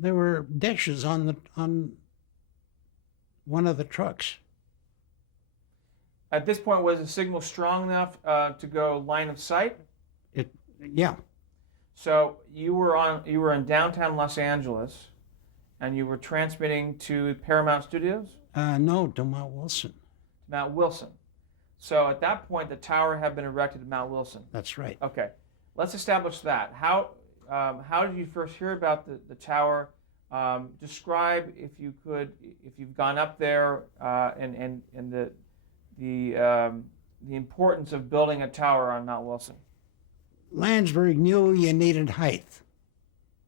there were dishes on one of the trucks. At this point, was the signal strong enough to go line of sight? Yeah, So you were in downtown Los Angeles, and you were transmitting to Paramount Studios, no, to Mount Wilson. Mount Wilson. So at that point, the tower had been erected at Mount Wilson. That's right. Okay, let's establish that. How did you first hear about the tower? Describe, if you could, if you've gone up there, and the importance of building a tower on Mount Wilson. Landsberg knew you needed height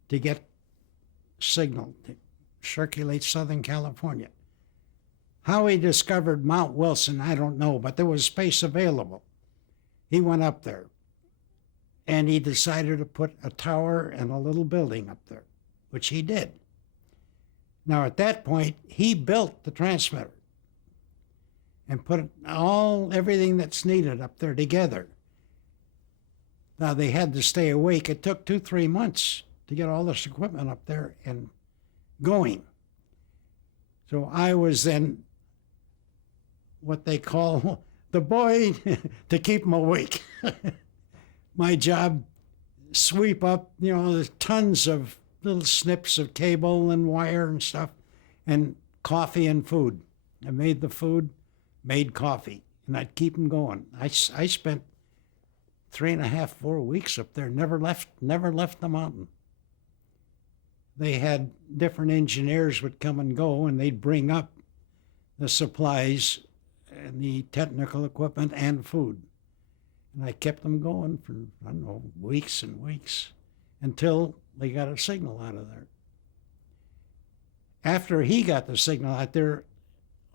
to get signal to circulate Southern California. How he discovered Mount Wilson, I don't know, but there was space available. He went up there and he decided to put a tower and a little building up there, which he did. Now, at that point, he built the transmitter and put everything that's needed up there together. Now, they had to stay awake. It took 2-3 months to get all this equipment up there and going. So I was then what they call the boy to keep them awake. My job, sweep up, there's tons of little snips of cable and wire and stuff, and coffee and food. I made the food, made coffee, and I'd keep them going. I spent 3.5, 4 weeks up there, never left the mountain. They had different engineers would come and go, and they'd bring up the supplies and the technical equipment and food. And I kept them going for, I don't know, weeks and weeks until they got a signal out of there. After he got the signal out there,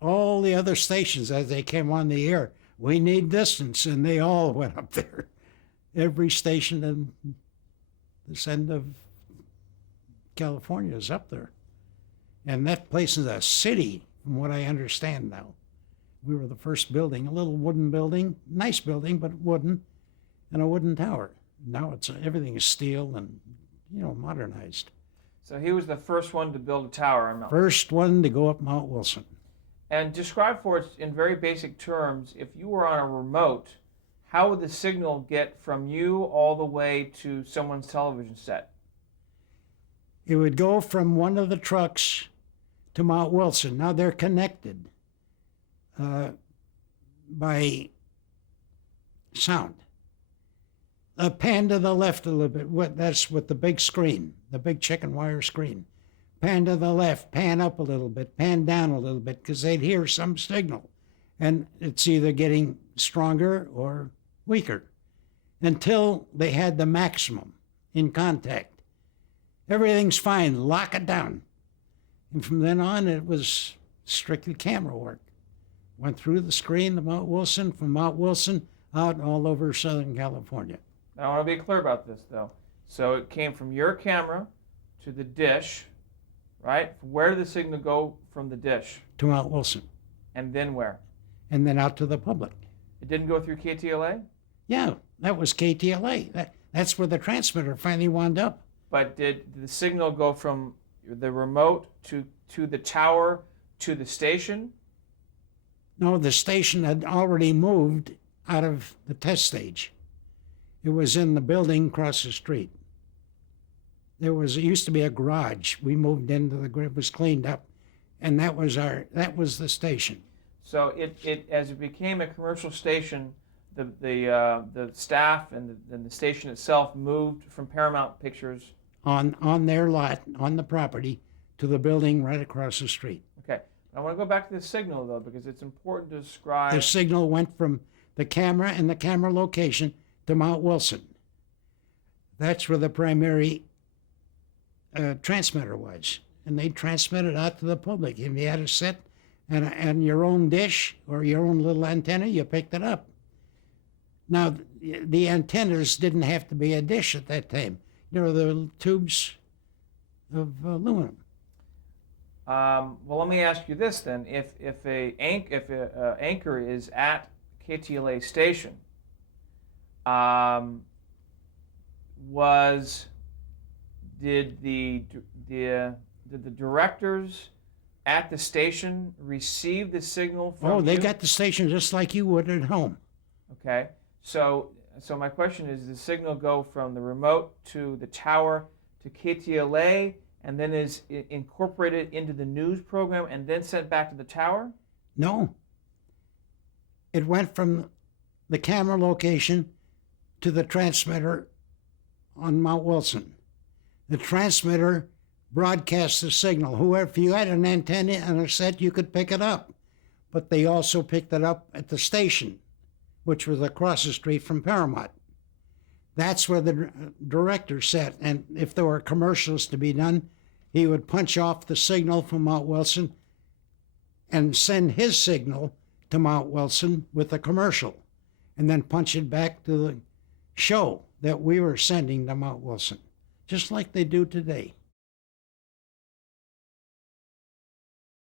all the other stations, as they came on the air, we need distance, and they all went up there. Every station in this end of California is up there. And that place is a city, from what I understand now. We were the first building, a little wooden building, nice building, but wooden, and a wooden tower. Now everything is steel and, modernized. So he was the first one to build a tower on Mount Wilson. First one to go up Mount Wilson. And describe for us in very basic terms, if you were on a remote, how would the signal get from you all the way to someone's television set? It would go from one of the trucks to Mount Wilson. Now they're connected by sound. Pan to the left a little bit. That's with the big screen, the big chicken wire screen. Pan to the left, pan up a little bit, pan down a little bit, because they'd hear some signal. And it's either getting stronger or weaker until they had the maximum in contact. Everything's fine, lock it down. And from then on, it was strictly camera work. Went through the screen to Mount Wilson, from Mount Wilson out all over Southern California. Now, I want to be clear about this, though. So it came from your camera to the dish, right? Where did the signal go from the dish? To Mount Wilson. And then where? And then out to the public. It didn't go through KTLA? Yeah, that was KTLA. That's where the transmitter finally wound up. But did the signal go from the remote to the tower to the station? No, the station had already moved out of the test stage. It was in the building across the street. It used to be a garage. We moved into it was cleaned up, and that was the station. So as it became a commercial station, the staff and the station itself moved from Paramount Pictures on their lot, on the property, to the building right across the street. Okay. I want to go back to the signal, though, because it's important to describe. The signal went from the camera and the camera location to Mount Wilson. That's where the primary transmitter was. And they transmitted out to the public. If you had a set and your own dish or your own little antenna, you picked it up. Now, the antennas didn't have to be a dish at that time. The little tubes of aluminum. Well, let me ask you this then: if a anchor is at KTLA station, did the did the directors at the station receive the signal from Oh, they you? got the station just like you would at home. Okay, so my question is, does the signal go from the remote to the tower to KTLA and then is incorporated into the news program and then sent back to the tower? No. It went from the camera location to the transmitter on Mount Wilson. The transmitter broadcast the signal. Whoever, if you had an antenna and a set, you could pick it up. But they also picked it up at the station, which was across the street from Paramount. That's where the director sat. And if there were commercials to be done, he would punch off the signal from Mount Wilson and send his signal to Mount Wilson with a commercial, and then punch it back to the show that we were sending to Mount Wilson, just like they do today.